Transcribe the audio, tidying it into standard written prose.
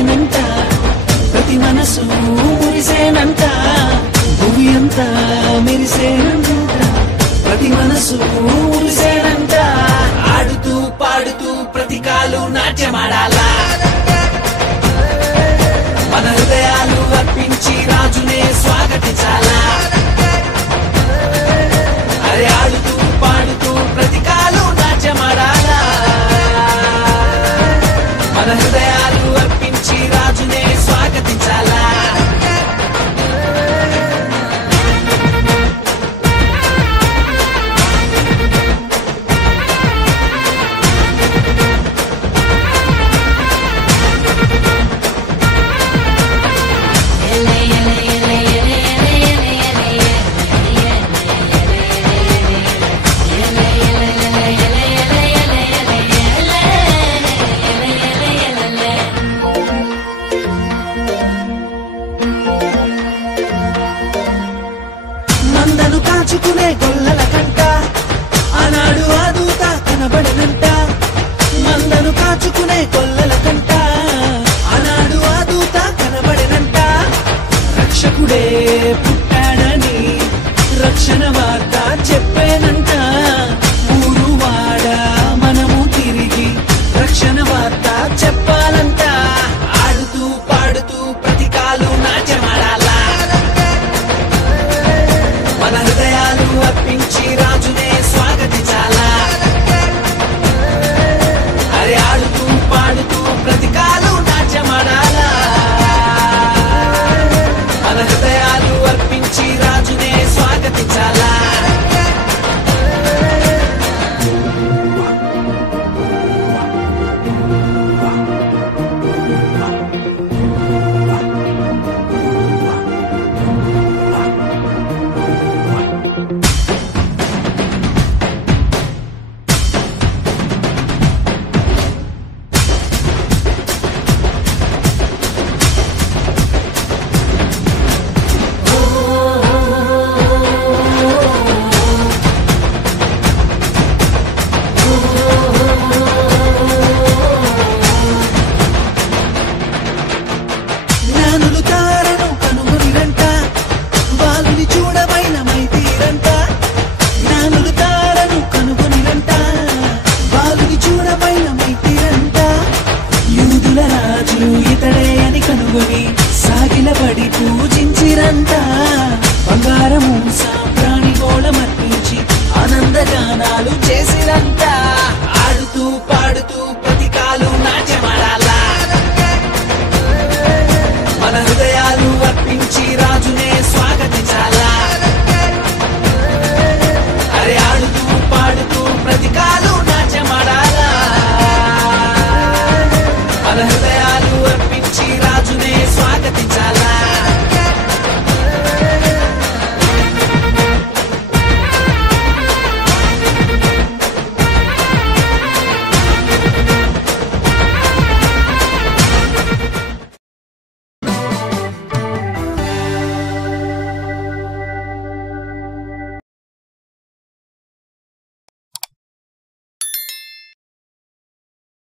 మురిసేనంట ప్రతి మనసు మురిసేనంట భూమి అంతా మెరిసేనంట ప్రతి మనసు మురిసేనంట ఆడుతూ పాడుతూ ప్రతి కాలు నాట్యమాడాలా మన హృదయాలు అర్పించి రాజునే స్వాగతించాలా అరే ఆడుతూ పాడుతూ ప్రతి కాలు నాట్యమాడాలా మన హృదయాలు అర్పించి రాజునే స్వాగతించాలా మందను కాచుకునే గొల్లల కంట ఆనాడు ఆ దూత కనబడనంట మందను కాచుకునే గొల్లల కంట ఆనాడు ఆ దూత కనబడనంట రక్షకుడే పుట్టాడని రక్షణ వార్త చెప్పేనంట ఊరు వాడ మనము తిరిగి రక్షణ వార్త చెప్పాలంట ఆడుతూ పాడుతూ ప్రతి కాలు నాట్యమాడాలా మన హృదయాలు అర్పించి రాజునే స్వాగతించాలా అరే ఆడుతూ పాడుతూ ప్రతి కాలు నాట్యమాడాలా మన హృదయాలు అర్పించి రాజునే స్వాగతించాలా జ్ఞానులు తారను కనుగొనిరంట బాలుని చూడబైన మైతీరంట జ్ఞానులు తారను కనుగొనిరంట బాలుని చూడబైన మైతీరంట యూదుల రాజు ఇతడే అని కనుగొని సాగిలబడి పూజించిరంట బంగారము సాంబ్రాణి గోళమర్పించి ఆనందగానాలు చేసి